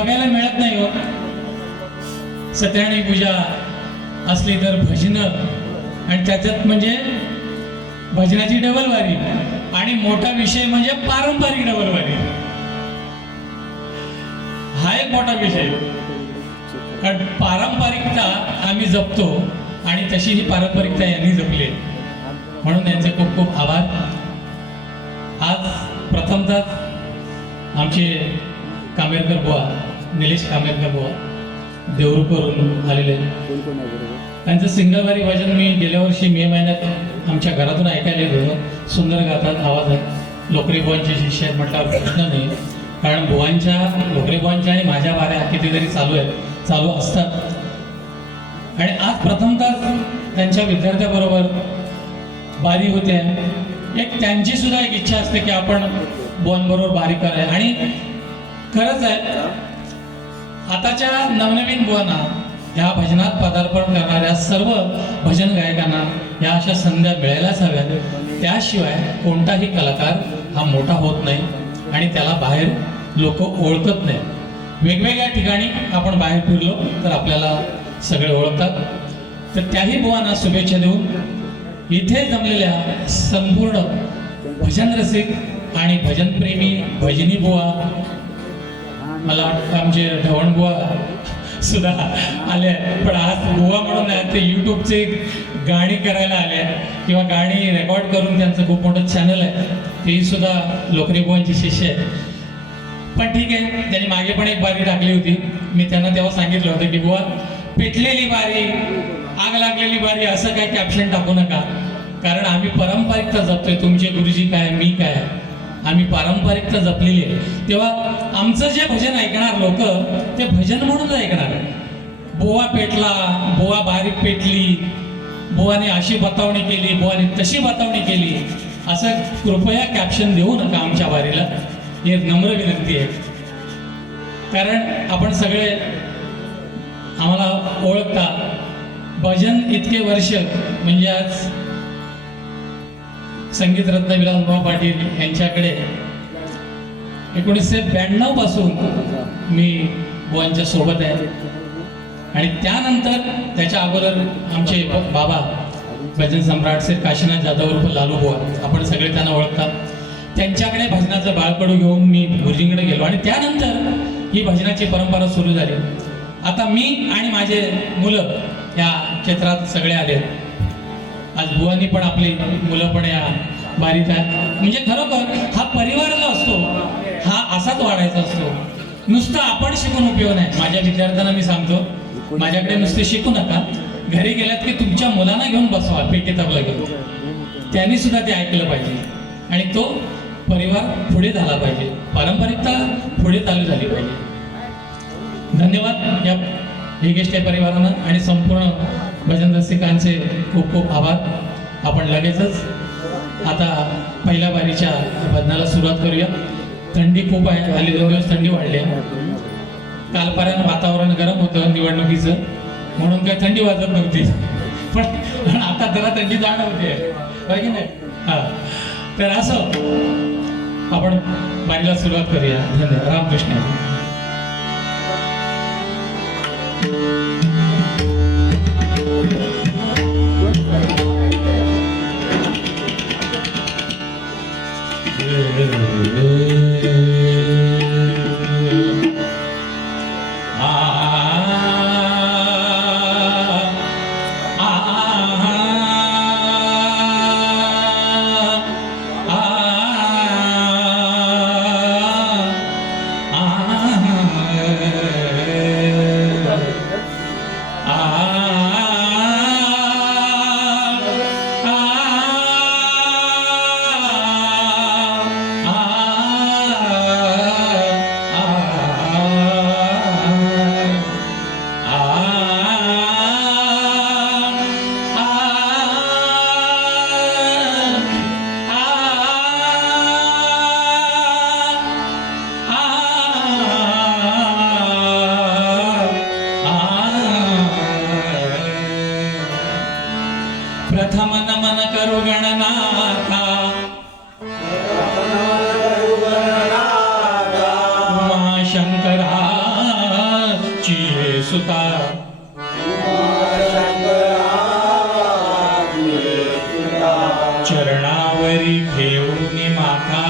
बघायला मिळत नाही हो. सत्याणी पूजा असली तर भजनं आणि त्याच्यात म्हणजे भजनाची डबलवारी आणि मोठा विषय म्हणजे पारंपरिक डबलवारी हा एक मोठा विषय. कारण पारंपरिकता आम्ही जपतो आणि तशी ही पारंपरिकता यांनी जपली म्हणून त्यांचे खूप खूप आभार. आज प्रथमतः आमचे कामेरकर बुवा निलेश कामेरकर बुवा देवरूपवरून आलेले त्यांचं सिंगलवारी भजन मी गेल्या वर्षी मे महिन्यात आमच्या घरातून ऐकायला होतं सुंदर गातात आवाज आहे. लोकरी बुवांचे शिष्य आहेत म्हटल्यावर प्रश्न नाही. कारण बुवांच्या लोकरी बुवांच्या आणि माझ्या वाऱ्या कितीतरी चालू आहेत. चालू असतात. आणि आज प्रथमतः त्यांच्या विद्यार्थ्याबरोबर बारी होते. एक त्यांची सुद्धा एक इच्छा असते की आपण बुवांबरोबर बारी करायला आणि खरंच आहे आताच्या नवनवीन बुवांना ह्या भजनात पदार्पण करणाऱ्या सर्व भजन गायकांना या अशा संध्या मिळायलाच हव्यात. त्याशिवाय कोणताही कलाकार हा मोठा होत नाही आणि त्याला बाहेर लोक ओळखत नाही. वेगवेगळ्या ठिकाणी आपण बाहेर फिरलो तर आपल्याला सगळे ओळखतात. तर त्याही बुवांना शुभेच्छा देऊन इथे जमलेल्या संपूर्ण भजन रसिक आणि भजनप्रेमी भजनी बुवा मला वाटतं आमचे ढवणबुवा सुद्धा आले पण आज बुवा म्हणून नाही ते युट्यूबचे गाणी करायला आले किंवा गाणी रेकॉर्ड करून त्यांचं खूप मोठं चॅनल आहे. तेही सुद्धा लोकरी बुवांची शिष्य आहे पण ठीक आहे त्यांनी मागे पण एक बारी टाकली होती. मी त्यांना तेव्हा सांगितलं होतं की बुवा पेटलेली बारी आग लागलेली बारी असं काय कॅप्शन टाकू नका. कारण आम्ही पारंपरिकता जपतोय. तुमचे गुरुजी काय मी काय? आम्ही पारंपरिकता जपलेली आहे. तेव्हा आमचं जे भजन ऐकणार लोक ते भजन म्हणून ऐकणार. बोवा पेटला बोवा बारीक पेटली बोवाने अशी बतावणी केली बुवाने तशी बतावणी केली. असं कृपया कॅप्शन देऊ नका आमच्या वारीला. ही नम्र विनंती आहे. कारण आपण सगळे आम्हाला ओळखता भजन इतके वर्ष म्हणजे आज संगीतरत्न विलासभाऊ पाटील यांच्याकडे एकोणीसशे ब्याण्णवपासून मी बुवांच्या सोबत आहे. आणि त्यानंतर त्याच्या अगोदर आमचे बाबा भजन सम्राट श्री काशीनाथ जाधव उर्फ लालू बुवा आपण सगळे त्यांना ओळखतात. त्यांच्याकडे भजनाचं बाळकडू घेऊन मी गुरुजींकडे गेलो आणि त्यानंतर ही भजनाची परंपरा सुरू झाली. आता मी आणि माझे मुलं या क्षेत्रात सगळे आले. आज बुवांनी पण आपली मुलं पण या बारीत आहे म्हणजे खरोखर हा परिवार जो असतो हा असाच वाढायचा असतो. नुसतं आपण शिकून उपयोग नाही. माझ्या विद्यार्थ्यांना मी सांगतो माझ्याकडे नुसते शिकू नका. घरी गेलात की तुमच्या मुलांना घेऊन बसवा पेटी तबला घेऊन. त्यांनी सुद्धा ते ऐकलं पाहिजे. आणि तो परिवार पुढे झाला पाहिजे. पारंपरिकता पुढे चालू झाली पाहिजे. धन्यवाद. या हेगेष्टे परिवारानं आणि संपूर्ण भजन रसिकांचे खूप खूप आभार. आपण लगेचच आता पहिल्या बारीच्या भजनाला सुरुवात करूया. थंडी खूप आहे. हल्ली दोन दिवस थंडी वाढली आहे. कालपर्यंत वातावरण गरम होतं निवडणुकीचं. म्हणून काय थंडी वाजत नव्हती. पण आता जरा थंडी जाणवते होय की नाही? हा. तर असं आपण बारीला सुरुवात करूया. धन्यवाद. रामकृष्ण. चरणावरी ठेवून माथा.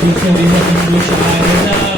कृष्ण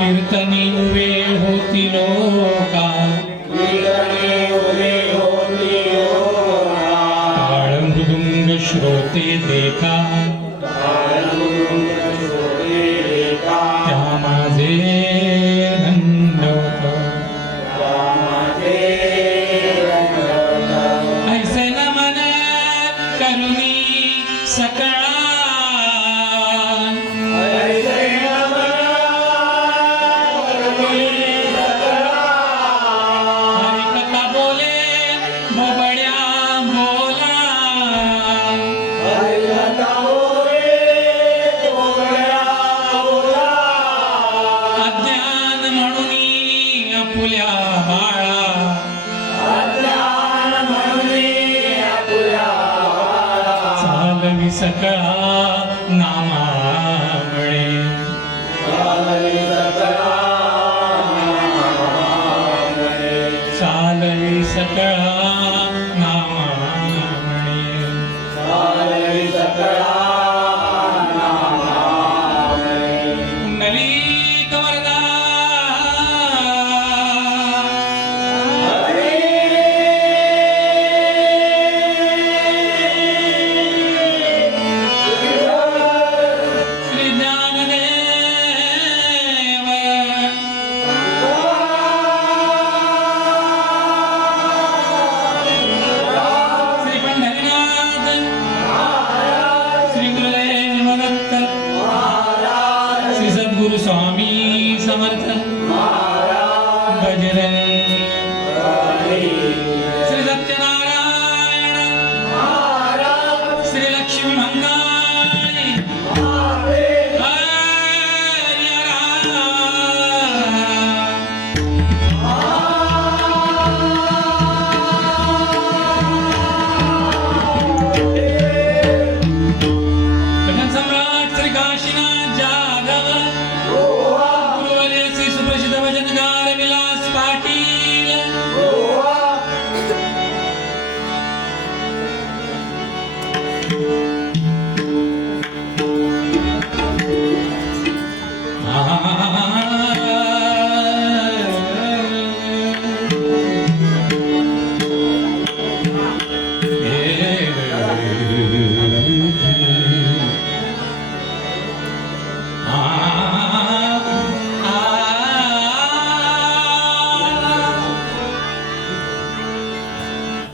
कीर्तनी वे होती low Shruti Dekha I'm up.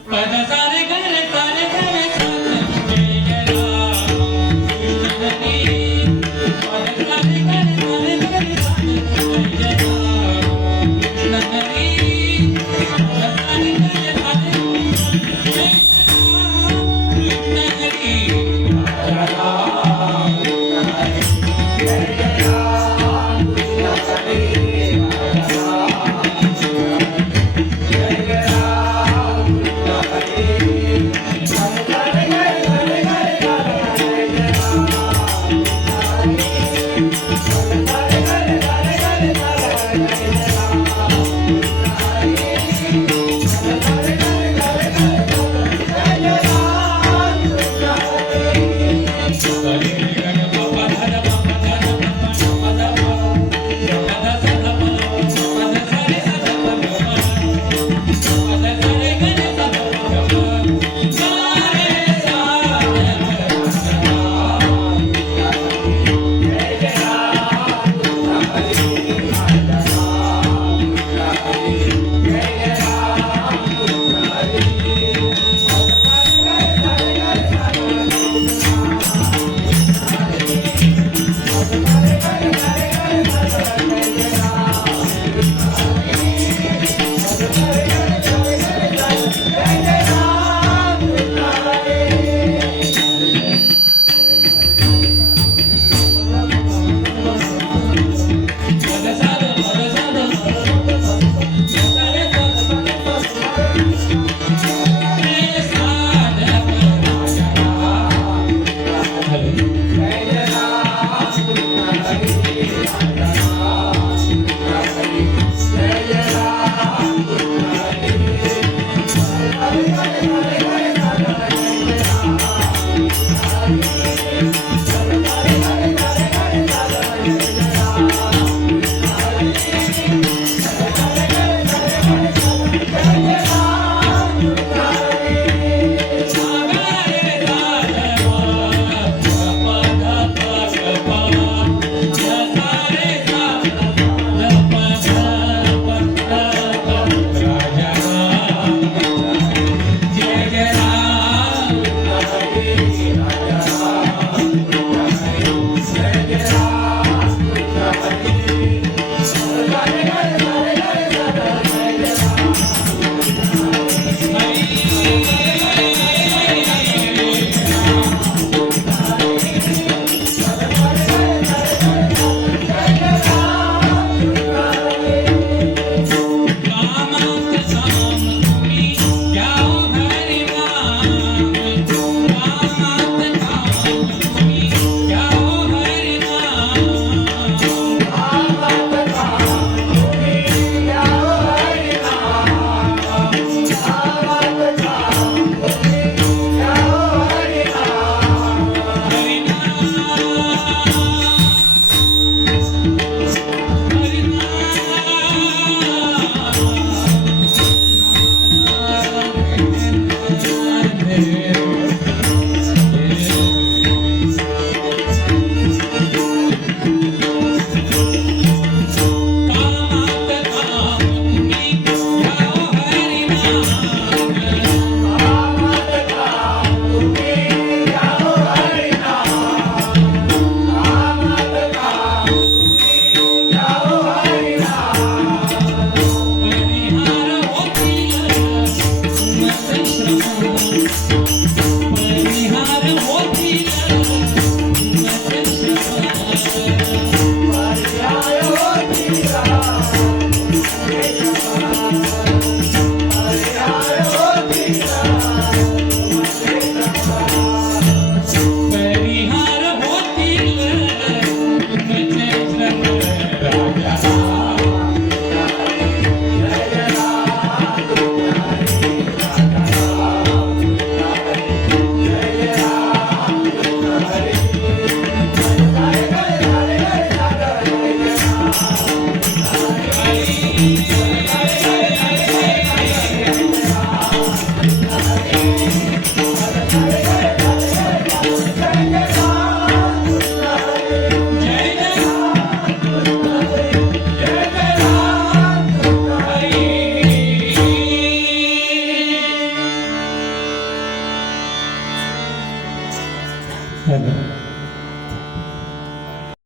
拜拜拜。